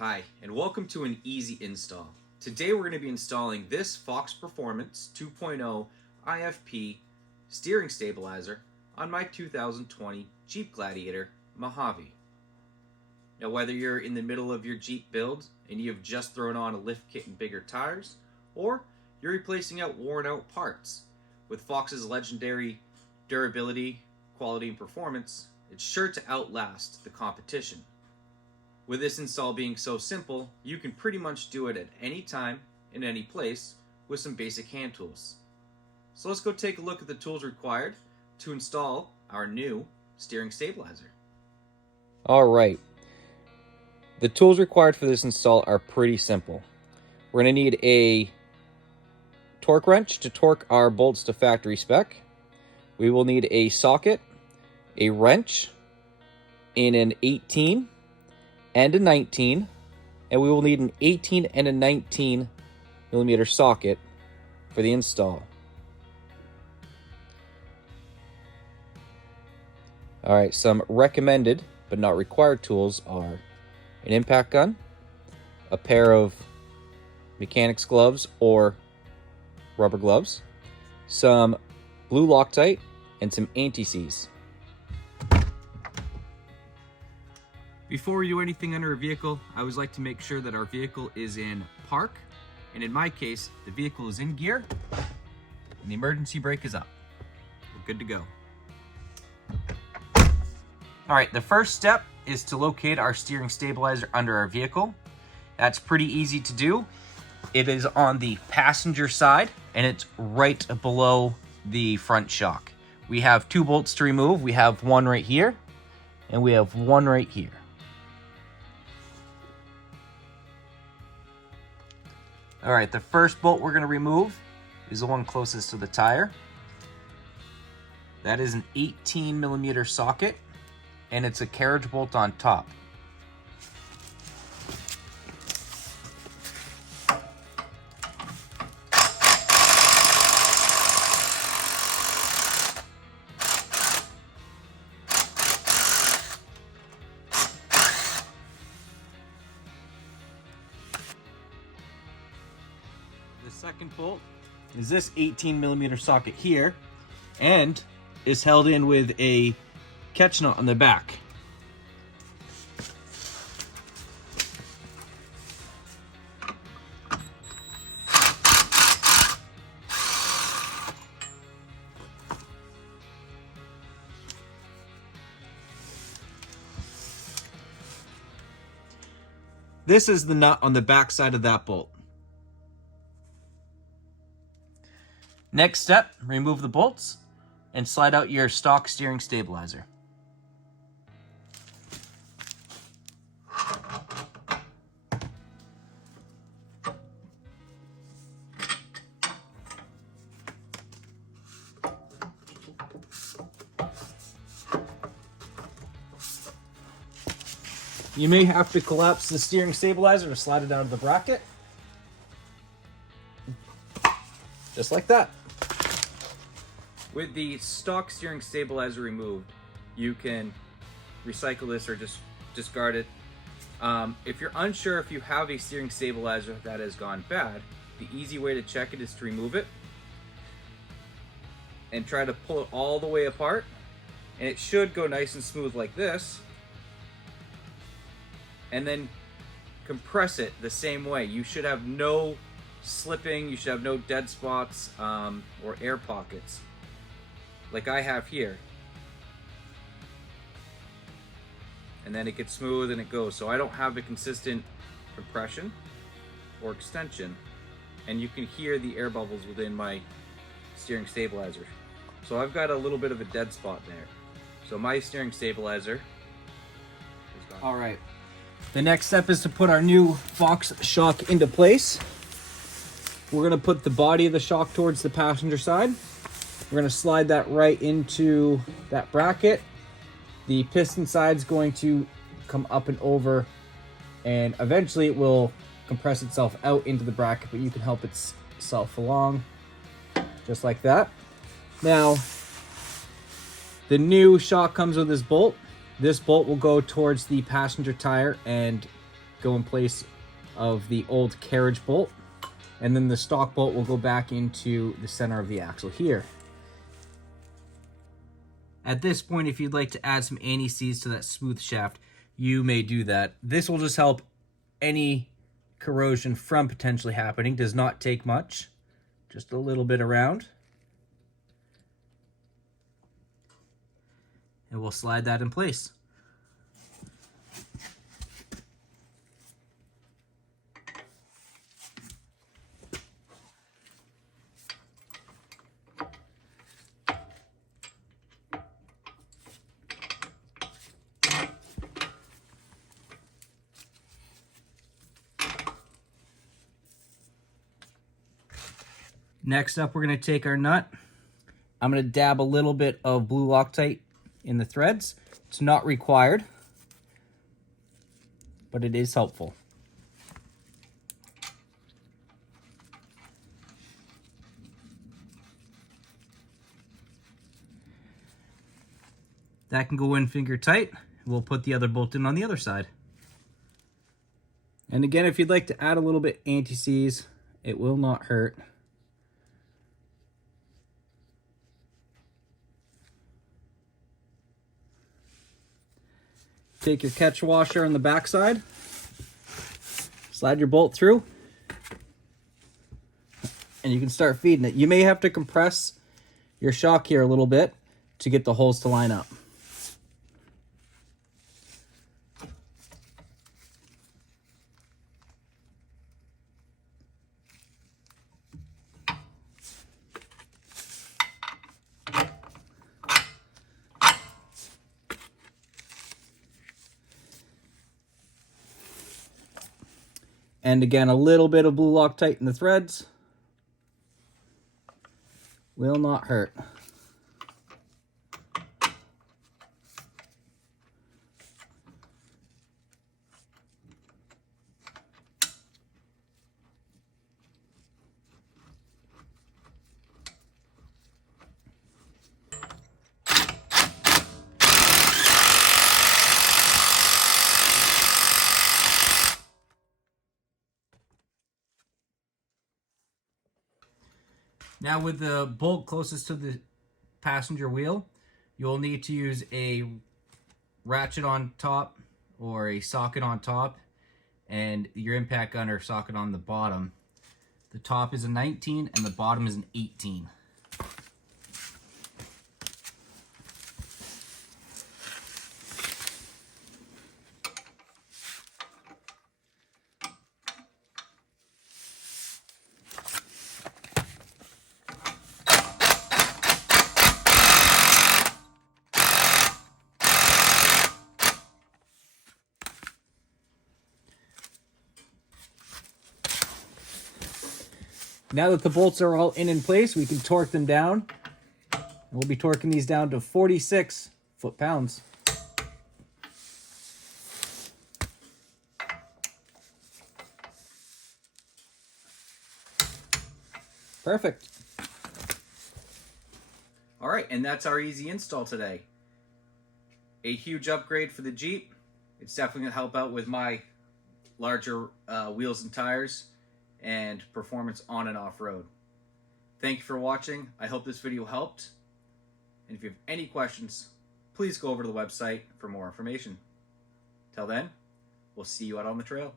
Hi, and welcome to an easy install. Today we're going to be installing this Fox Performance 2.0 IFP steering stabilizer on my 2020 Jeep Gladiator Mojave. Now, whether you're in the middle of your Jeep build and you have just thrown on a lift kit and bigger tires, or you're replacing out worn out parts, with Fox's legendary durability, quality, and performance, it's sure to outlast the competition. With this install being so simple, you can pretty much do it at any time, in any place, with some basic hand tools. So let's go take a look at the tools required to install our new steering stabilizer. Alright, the tools required for this install are pretty simple. We're going to need a torque wrench to torque our bolts to factory spec. We will need a socket, a wrench in an 18 and a 19, and we will need an 18 and a 19 millimeter socket for the install. Alright, some recommended but not required tools are an impact gun, a pair of mechanics gloves or rubber gloves, some blue Loctite, and some anti-seize. Before we do anything under a vehicle, I always like to make sure that our vehicle is in park, and in my case, the vehicle is in gear, and the emergency brake is up. We're good to go. All right, the first step is to locate our steering stabilizer under our vehicle. That's pretty easy to do. It is on the passenger side, and it's right below the front shock. We have two bolts to remove. We have one right here, and we have one right here. All right, the first bolt we're going to remove is the one closest to the tire. That is an 18 millimeter socket, and it's a carriage bolt on top. The second bolt is this 18 millimeter socket here, and is held in with a catch nut on the back. This is the nut on the back side of that bolt. Next step, remove the bolts and slide out your stock steering stabilizer. You may have to collapse the steering stabilizer to slide it down to the bracket. Just like that. With the stock steering stabilizer removed, you can recycle this or just discard it. If you're unsure if you have a steering stabilizer that has gone bad, the easy way to check it is to remove it and try to pull it all the way apart, and it should go nice and smooth like this, and then compress it the same way. You should have no slipping, you should have no dead spots or air pockets like I have here. And then it gets smooth and it goes. So I don't have a consistent compression or extension, and you can hear the air bubbles within my steering stabilizer. So I've got a little bit of a dead spot there. So my steering stabilizer is gone. All right. The next step is to put our new Fox shock into place. We're going to put the body of the shock towards the passenger side. We're going to slide that right into that bracket. The piston side's going to come up and over, and eventually it will compress itself out into the bracket, but you can help itself along just like that. Now, the new shock comes with this bolt. This bolt will go towards the passenger tire and go in place of the old carriage bolt, and then the stock bolt will go back into the center of the axle here. At this point, if you'd like to add some anti-seize to that smooth shaft, you may do that. This will just help any corrosion from potentially happening. Does not take much, just a little bit around. And we'll slide that in place. Next up, we're going to take our nut. I'm going to dab a little bit of blue Loctite in the threads. It's not required, but it is helpful. That can go in finger tight. We'll put the other bolt in on the other side. And again, if you'd like to add a little bit anti-seize, it will not hurt. Take your catch washer on the backside, slide your bolt through, and you can start feeding it. You may have to compress your shock here a little bit to get the holes to line up. And again, a little bit of blue Loctite in the threads will not hurt. Now with the bolt closest to the passenger wheel, you'll need to use a ratchet on top or a socket on top and your impact gun or socket on the bottom. The top is a 19 and the bottom is an 18. Now that the bolts are all in place, we can torque them down. We'll be torquing these down to 46 foot-pounds. Perfect. All right, and that's our easy install today. A huge upgrade for the Jeep. It's definitely gonna help out with my larger wheels and tires and performance on and off road. Thank you for watching. I hope this video helped. And if you have any questions, please go over to the website for more information. Till then, we'll see you out on the trail.